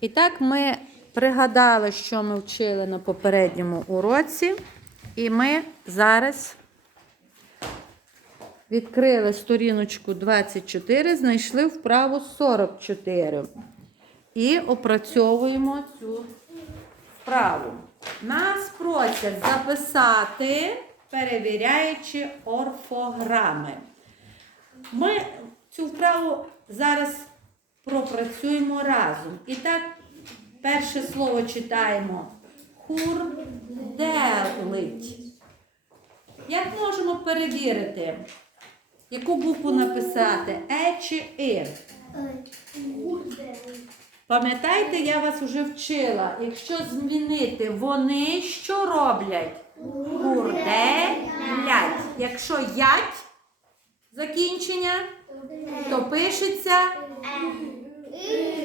І так ми пригадали, що ми вчили на попередньому уроці, і ми зараз відкрили сторіночку 24, знайшли вправу 44 і опрацьовуємо цю вправу. Нас просять записати, перевіряючи орфограми. Ми цю вправу зараз пропрацюємо разом. І так, перше слово читаємо хурделить. Як можемо перевірити, яку букву написати? Е чи И? Пам'ятаєте, я вас вже вчила. Якщо змінити вони, що роблять? Гурделять. Якщо ять закінчення, то пишеться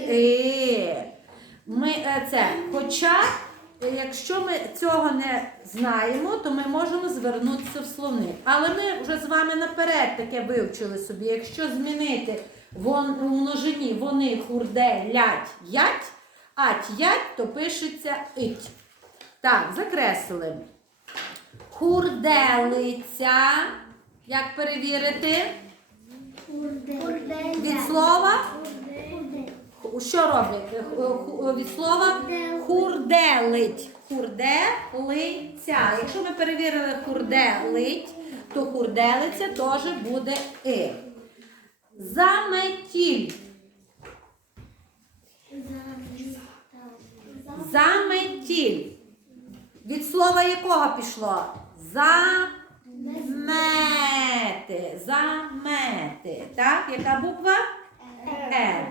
«и». Ми е, це. Хоча, е, якщо ми цього не знаємо, то ми можемо звернутися в словник. Але ми вже з вами наперед таке вивчили собі. Якщо змінити вон, у множині вони хурде, лять, ять, ать, ять, то пишеться ить. Так, закреслили. Хурделиця. Як перевірити? Від слова? Що роблять? Е, ху- Від слова хурделить. Хурделиця. Якщо ми перевірили хурделить, то хурделиця теж буде и. Заметіль. Заметіль. Від слова якого пішло? Замети. Замети. Так, яка буква? Е.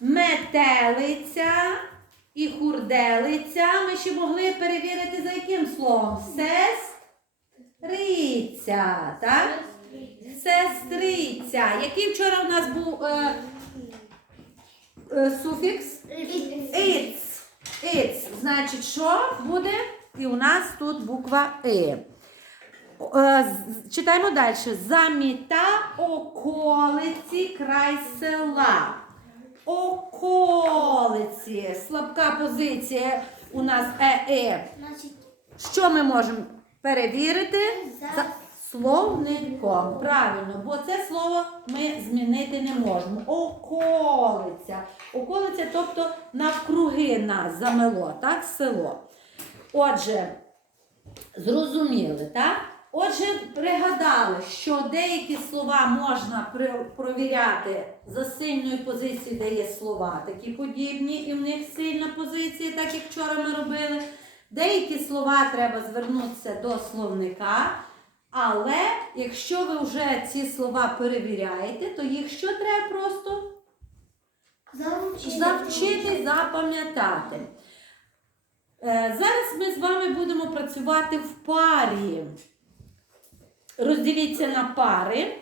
Метелиця і хурделиця. Ми ще могли перевірити за яким словом? Сестриця. Так? Сестриця. Який вчора у нас був е, е, суфікс? Іц. Іц. Значить, що буде? І у нас тут буква И. Е, Читаємо далі. Заміта околиці край села. Околиці. Слабка позиція у нас е-е. Що ми можемо перевірити? За словником. Правильно, бо це слово ми змінити не можемо. Околиця. Околиця, тобто навкруги нас замело, так, село. Отже, зрозуміли, так? Отже, пригадали, що деякі слова можна провіряти за сильною позицією, де є слова такі подібні, і в них сильна позиція, так як вчора ми робили. Деякі слова треба звернутися до словника. Але якщо ви вже ці слова перевіряєте, то їх що треба просто завчити, запам'ятати. Е, Зараз ми з вами будемо працювати в парі. Розділіться на пари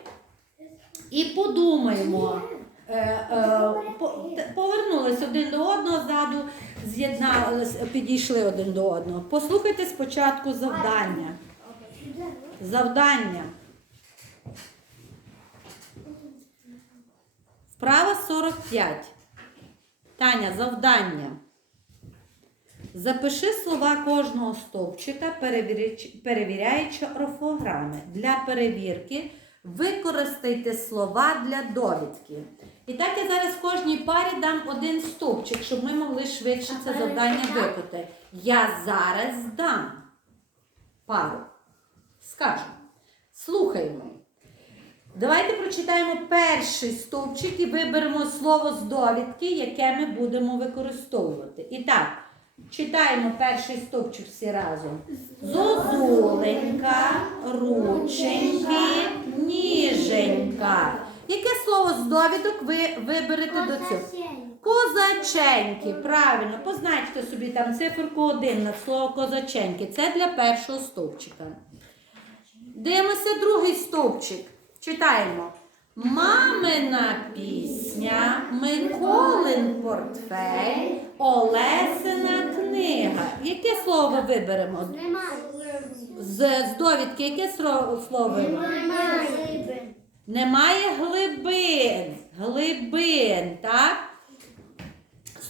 і подумаємо. Е, е, Повернулись один до одного ззаду, з'єднались, підійшли один до одного. Послухайте спочатку завдання. Завдання. Вправа 45. Таня, завдання. Запиши слова кожного стовпчика, перевіряючи орфограми. Для перевірки використайте слова для довідки. І так я зараз кожній парі дам один стовпчик, щоб ми могли швидше це завдання виконати. Я зараз дам пару. Скажу. Слухаймо. Давайте прочитаємо перший стовпчик і виберемо слово з довідки, яке ми будемо використовувати. І так, читаємо перший стовпчик всі разом. Зозуленька, рученьки, ніженька. Яке слово з довідок ви виберете до цього? Козаченьки, правильно, позначте собі там циферку 1 на слово козаченьки. Це для першого стовпчика. Дивимося другий стовпчик. Читаємо. Мамина пісня, Миколин портфель, Олесина книга. Яке слово виберемо? З, з довідки, яке слово виберемо? Немає глибин. Глибин, так?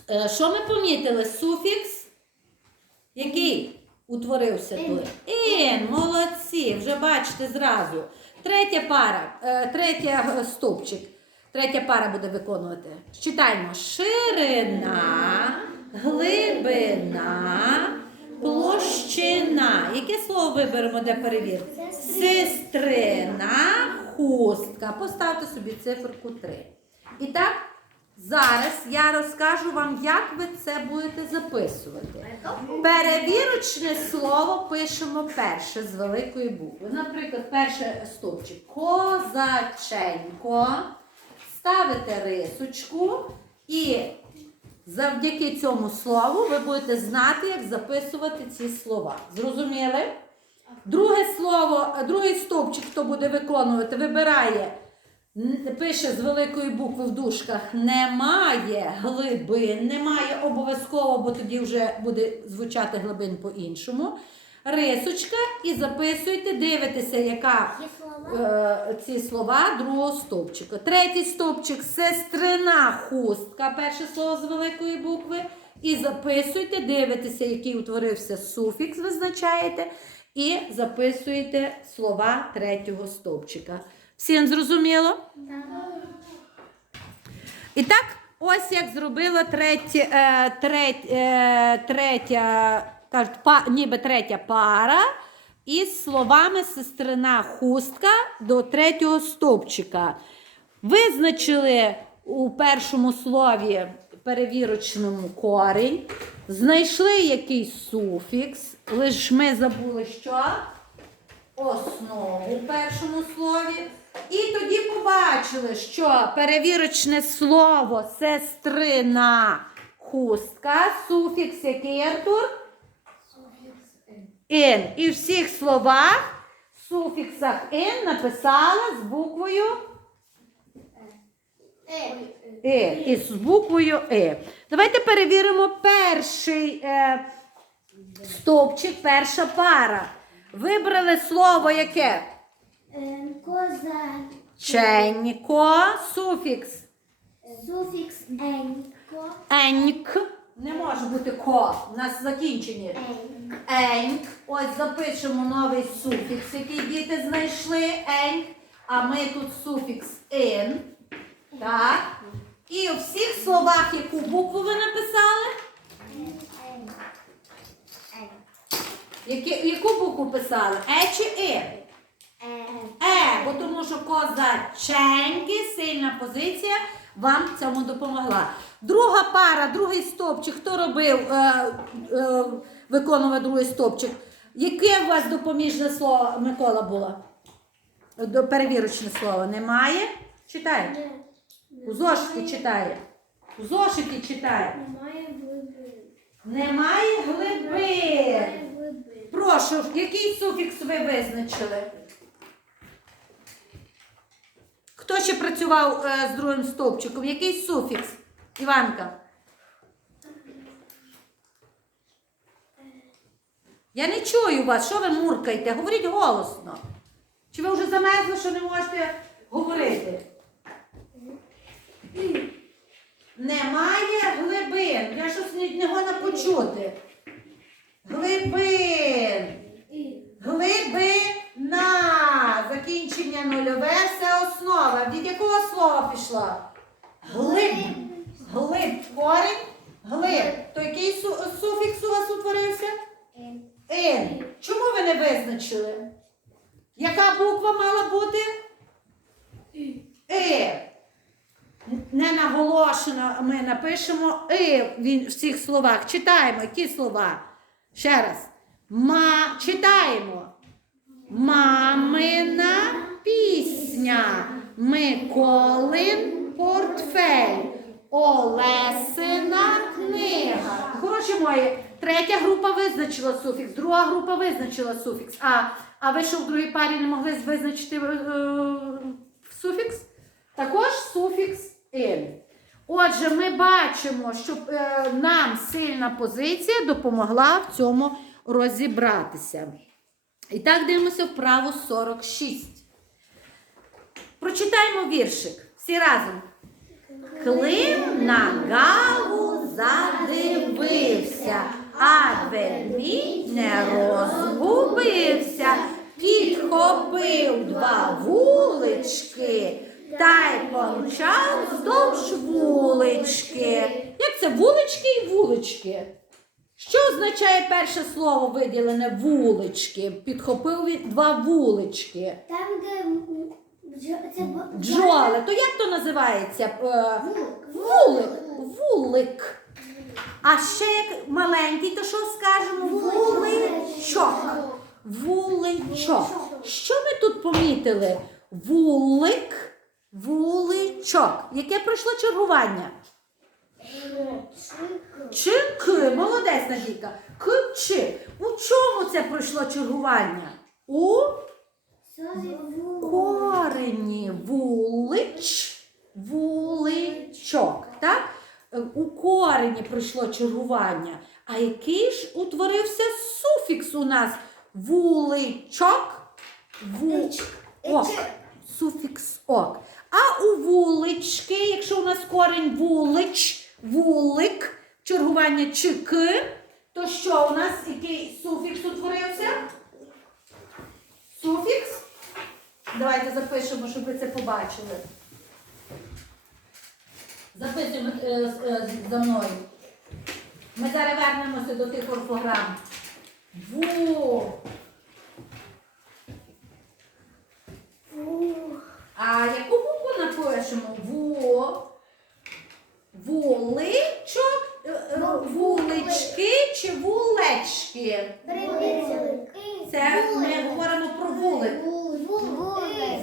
Е, Що ми помітили? Суфікс, який утворився тут? Ін, молодці, вже бачите зразу. Третя пара, е, третя е, стовпчик. Третя пара буде виконувати. Читаємо. Ширина, глибина, площина. Яке слово виберемо для перевірки? Сестрина, хустка. Поставте собі циферку 3. І так, зараз я розкажу вам, як ви це будете записувати. Перевірочне слово пишемо перше з великої букви. Наприклад, перше стовпчик козаченько. Ставите рисочку і завдяки цьому слову ви будете знати, як записувати ці слова. Зрозуміли? Друге слово, другий стовпчик, хто буде виконувати, вибирає, пише з великої букви в дужках немає глибин, немає обов'язково, бо тоді вже буде звучати глибин по-іншому. Рисочка і записуйте, дивитеся, яка е, ці слова другого стовпчика. Третій стовпчик сестрина хустка, перше слово з великої букви. І записуйте, дивитеся, який утворився суфікс, визначаєте, і записуєте слова третього стовпчика. Всім зрозуміло? І так, ось як зробила третя, е, треть, е, третя, кажуть, па, ніби третя пара із словами сестрина хустка до третього стовпчика. Визначили у першому слові перевірочному корінь, знайшли якийсь суфікс, лише ми забули, що основу у першому слові. І тоді побачили, що перевірочне слово сестрина хустка, суфікс який Артур? Ін. І в всіх словах, в суфіксах ін написала з буквою Е. І з буквою Е. Давайте перевіримо перший е, стовпчик, перша пара. Вибрали слово яке? Е. Ченько, суфікс. Суфікс енько. Еньк. Не може бути ко. У нас закінчені. Еньк. Еньк. Ось запишемо новий суфікс, який діти знайшли. Еньк. А ми тут суфікс ин. Так. І у всіх словах, яку букву ви написали? Які, яку букву писали? Е чи Е? Е, бо тому що козаченьки, сильна позиція, вам цьому допомогла. Друга пара, другий стовпчик, хто робив, е, е, виконував другий стовпчик? Яке у вас допоміжне слово, Микола, було? Перевірочне слово немає? Читає. У зошиті читає. У зошиті читає. Немає глибин. Немає глибин. Прошу, який суфікс ви визначили? Хто ще працював е, з другим стовпчиком? Який суфікс? Іванка? Я не чую вас, що ви муркаєте? Говоріть голосно. Чи ви вже замерзли, що не можете говорити? Немає глибин. Я щось не, не почути. Глибин. Глибина. Закінчення нульове це основа. Від якого слова пішла? Глиб. Глиб. Корінь. Глиб. То який су- суфікс у вас утворився? Ін. Чому ви не визначили? Яка буква мала бути? Е. Наголошено ми напишемо И в всіх словах. Читаємо, які слова? Ще раз. Ма... Читаємо. Мамина пісня. Миколин портфель. Олесина книга. Хороші мої, третя група визначила суфікс, друга група визначила суфікс. А, а ви що в другій парі не могли визначити е, суфікс? Також суфікс ин. Отже, ми бачимо, що е, нам сильна позиція допомогла в цьому розібратися. І так дивимося вправу 46. Прочитаємо віршик. Всі разом. Клин на галузах а ведмідь не розгубився, підхопив два вулички та й помчав вздовж вулички. Як це вулички і вулички? Що означає перше слово виділене вулички? Підхопив він два вулички. Там, де бджо- це Бджоли. То як то називається? Е, Вулик. Вулик. Вулик. А ще як маленький, то що скажемо? Вуличок. Вуличок. Що ми тут помітили? Вулик, вуличок. Яке пройшло чергування? Чи к? Молодець Надійка. К чи. У чому це пройшло чергування? У корені вулич, вуличок. Так? Е, У корені пройшло чергування. А який ж утворився суфікс у нас? Вуличок, ву... ок. Суфікс ок. А у вулички, якщо у нас корінь вулич, вулик, чергування чик, то що у нас який суфікс утворився? Суфікс? Давайте запишемо, щоб ви це побачили. Записуємо е, е, за мною. Ми зараз вернемося до тих орфограм. Ву. А яку букву напишемо? Ву. Вуличок, е, е, вулички чи вулечки? Це ми говоримо про вулик.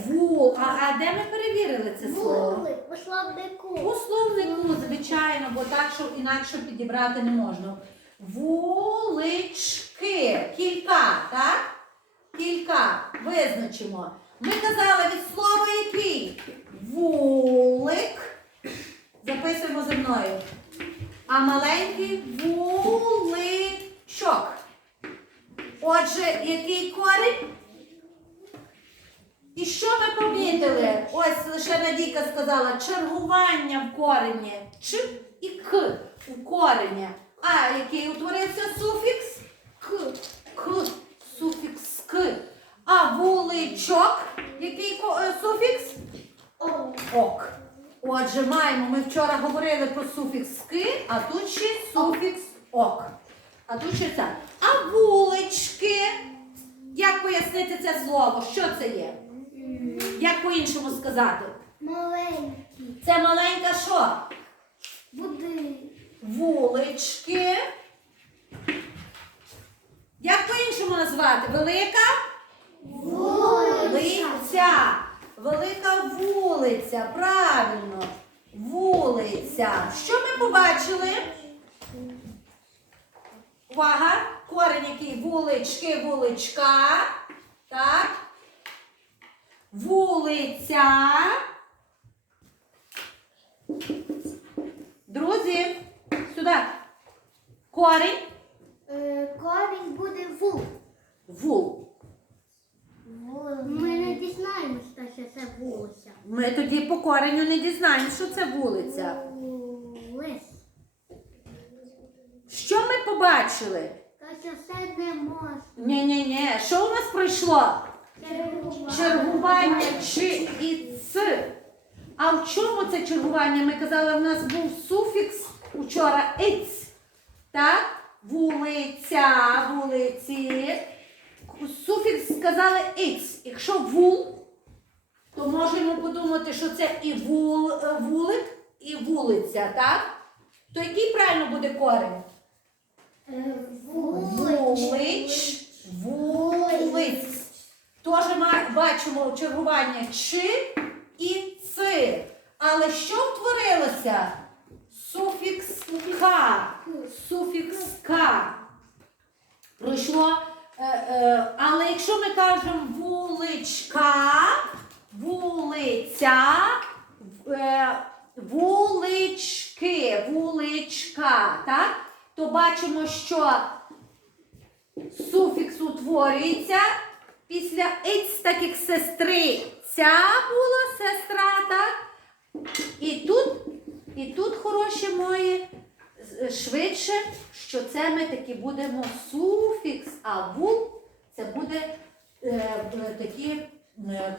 Вул. А, а де ми перевірили це слово? У словнику. У словнику, звичайно, бо так, що інакше підібрати не можна. Вулички. Кілька, так? Кілька. Визначимо. Ми казали від слова який? Вулик. Записуємо за мною. А маленький вуличок. Отже, який корінь? І що ми помітили? Ось лише Надійка сказала чергування в корені. Ч і к у корені. А який утворився суфікс? К. К. Суфікс к. А вуличок, який е, суфікс? Ок. Отже, маємо, ми вчора говорили про суфікс ки, а тут ще суфікс ок. А тут ще це. А вулички. Як пояснити це слово? Що це є? Як по-іншому сказати? Маленький. Це маленька що? Будинок. Вулички. Як по-іншому назвати? Велика? Вулиця. Велика вулиця. Правильно. Вулиця. Що ми побачили? Увага! Корень який вулички, вуличка. Так. Вулиця. Друзі, сюди. Корінь. Е, Корінь буде вул. Вул. Ми не дізнаємося, що це вулиця. Ми тоді по кореню не дізнаємося, що це вулиця. Лис. Що ми побачили? Що це не. Ні-ні-ні, що у нас пройшло? Чергування чи і ц. А в чому це чергування? Ми казали, в нас був суфікс учора иць. Так? Вулиця, вулиці. Суфікс сказали іць. Якщо вул, то можемо подумати, що це і вул, е, вулик, і вулиця, так? То який правильно буде корень? Вулич, вулиць. Теж ми бачимо чергування чи і ци. Але що втворилося? Суфікс ка. Суфікс ка. Пройшло. Е, е, але якщо ми кажемо вуличка, вулиця, е, вулички, вуличка, так? то бачимо, що суфікс утворюється після иць, так як сестри. Ця була сестра, так? І тут, і тут, хороші мої, швидше, що це ми таки будемо суфікс, а вул це буде е, е,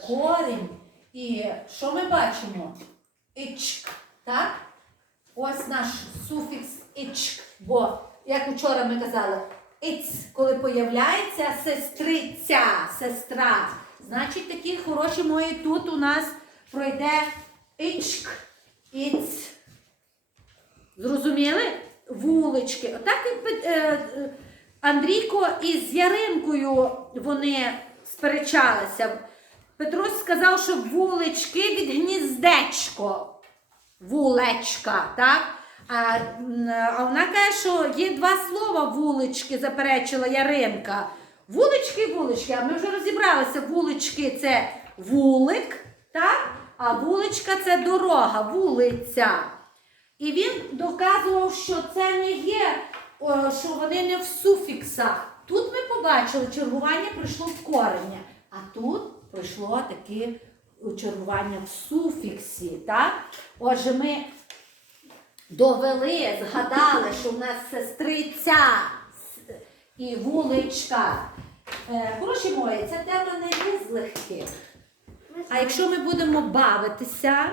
корінь. І що ми бачимо? Ічк, так? Ось наш суфікс ічк. Бо, як вчора ми казали, іц, коли появляється сестриця, сестра. Значить, такі хороші мої тут у нас пройде ічк, іц. Зрозуміли? Вулички. Отак і е, е, Андрійко із Яринкою вони сперечалися. Петрусь сказав, що вулички від гніздечко. Вулечка, так? А, а вона каже, що є два слова вулички, заперечила Яринка. Вулички, вулички, а ми вже розібралися. Вулички це вулик, так? А вуличка це дорога, вулиця. І він доказував, що це не є, що вони не в суфіксах. Тут ми побачили, чергування прийшло в корення, а тут прийшло таке чергування в суфіксі. Так? Отже, ми довели, згадали, що в нас сестриця і вуличка. Е, Хороші мої, ця тема не є з легких. А якщо ми будемо бавитися,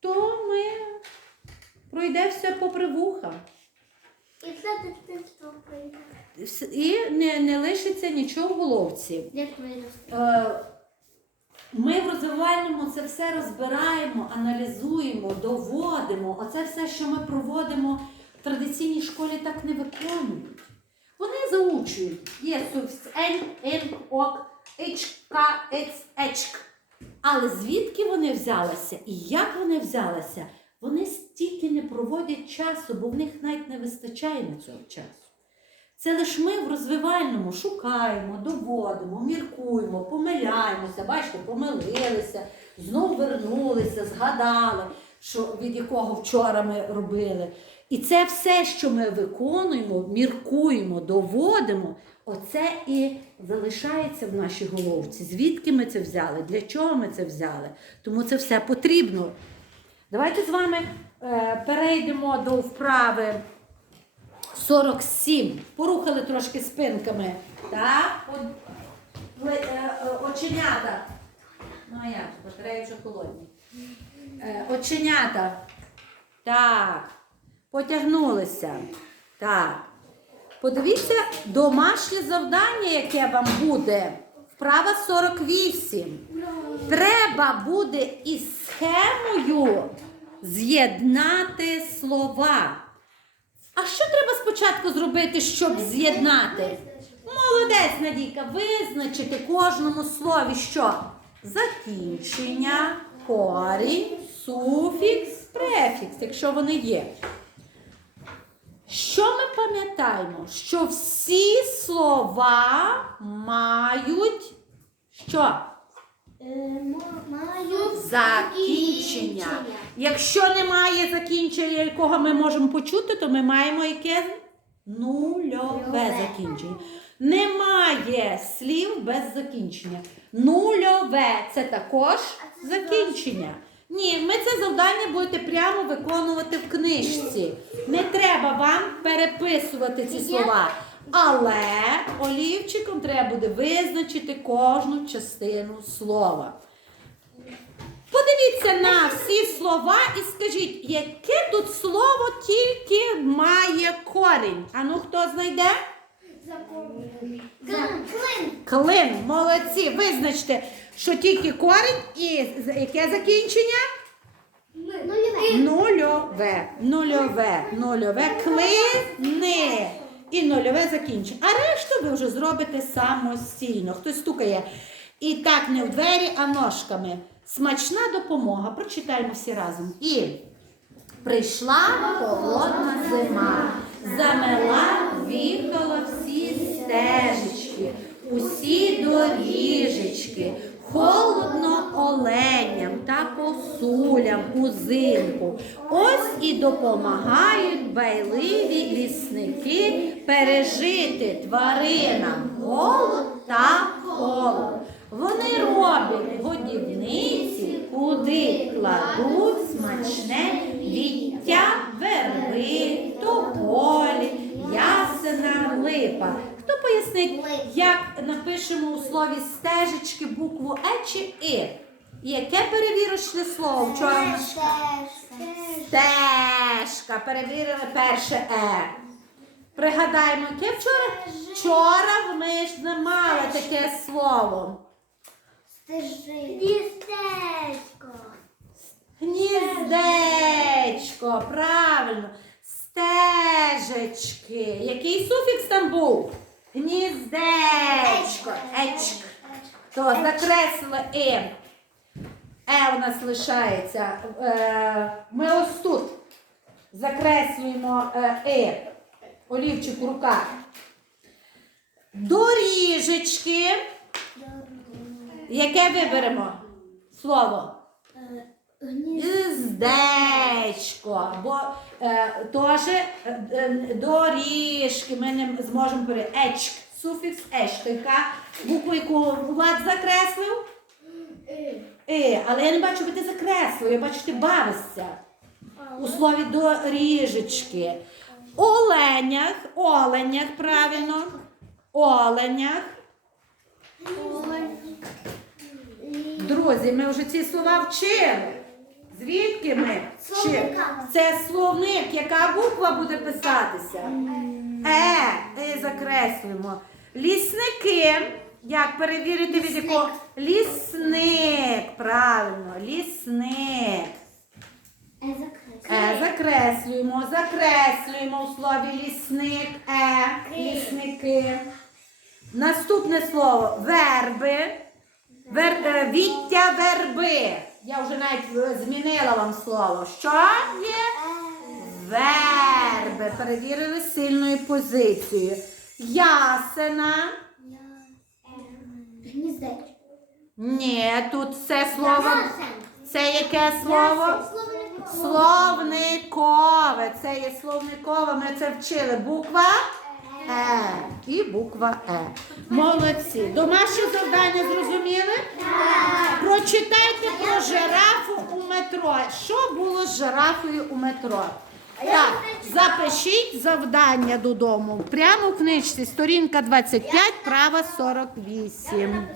то ми пройде все попри вуха. І все дитинство прийде. І не, не лишиться нічого в головці. Як виросте. Ми в розвивальному це все розбираємо, аналізуємо, доводимо. Оце все, що ми проводимо в традиційній школі, так не виконують. Вони заучують. Є ен, ен, ок, ичка, ец, ечк. Але звідки вони взялися і як вони взялися, вони стільки не проводять часу, бо в них навіть не вистачає на цього часу. Це лише ми в розвивальному шукаємо, доводимо, міркуємо, помиляємося, бачите, помилилися, знову вернулися, згадали, що від якого вчора ми робили. І це все, що ми виконуємо, міркуємо, доводимо, оце і залишається в нашій головці. Звідки ми це взяли? Для чого ми це взяли? Тому це все потрібно. Давайте з вами е, перейдемо до вправи 47. Порухали трошки спинками. Так? Е, е, оченята. Ну а як? же, Батареї вже холодні. Е, оченята. Так. Потягнулися. Так. Подивіться домашнє завдання, яке вам буде. Вправа 48. Треба буде із схемою з'єднати слова. А що треба спочатку зробити, щоб з'єднати? Молодець, Надійка, визначити кожному слові, що закінчення, корінь, суфікс, префікс, якщо вони є. Що ми пам'ятаємо? Що всі слова мають що? Маю Закінчення. Якщо немає закінчення, якого ми можемо почути, то ми маємо яке Нульове. закінчення. Немає слів без закінчення. Нульове це також закінчення. Ні, ми це завдання будете прямо виконувати в книжці. Не треба вам переписувати ці слова. Але олівчиком треба буде визначити кожну частину слова. Подивіться на всі слова і скажіть, яке тут слово тільки має корінь. А ну хто знайде? Клин. Клин, молодці, визначте, що тільки корінь і яке закінчення? Нульове. Нульове, нульове, нульове, клини і нульове закінчення. А решту ви вже зробите самостійно. Хтось стукає. І так не в двері, а ножками. Смачна допомога. Прочитаємо всі разом. І прийшла холодна зима, замела, віхала всі стежечки, усі доріжечки. Холодно оленям та косулям узимку. Ось і допомагають байливі лісники пережити тваринам голод та холод. Вони роблять годівниці, куди кладуть смачне віття, верби, тополі, ясена, липа. Хто пояснить, як напишемо у слові стежечки букву Е чи И? Яке перевірочне слово? Вчора ми Стежка. Перевірили перше Е. Пригадаємо, яке вчора? Вчора ми ж не мали таке слово. Дістечко. Гніздечко, правильно. Стежечки. Який суфікс там був? Гніздечко. Ечк. То закреслили і. Е у нас лишається. Е, Ми ось тут закреслюємо е, і. Олівчик у руках. Доріжечки. Яке виберемо слово? Гніздечко, бо е, теж е, е, доріжки ми не зможемо пере ечк, суфікс ечк, яка букву, яку Влад закреслив. Е, але я не бачу, би ти закреслив, я бачу, ти бавишся у слові доріжечки. Оленях, оленях, правильно. Оленях. Друзі, ми вже ці слова вчили. Звідки ми вчили? Це словник. Яка буква буде писатися? Е, е закреслюємо. Лісники. Як перевірити від якого? Лісник. Правильно, лісник. Е, закреслюємо, закреслюємо у слові лісник, е, лісники. Наступне слово верби. Вер, е, віття верби. Я вже навіть е, змінила вам слово. Що є? Верби. Перевірили сильною позицією. Ясена. Ні, тут це слово. Це яке слово? Словникове. Це є словникове. Ми це вчили. Буква Е. І буква Е. Молодці. Домашнє завдання зрозуміли? Прочитайте про жирафу у метро. Що було з жирафою у метро? Так, запишіть завдання додому. Прямо в книжці, сторінка 25, права 48.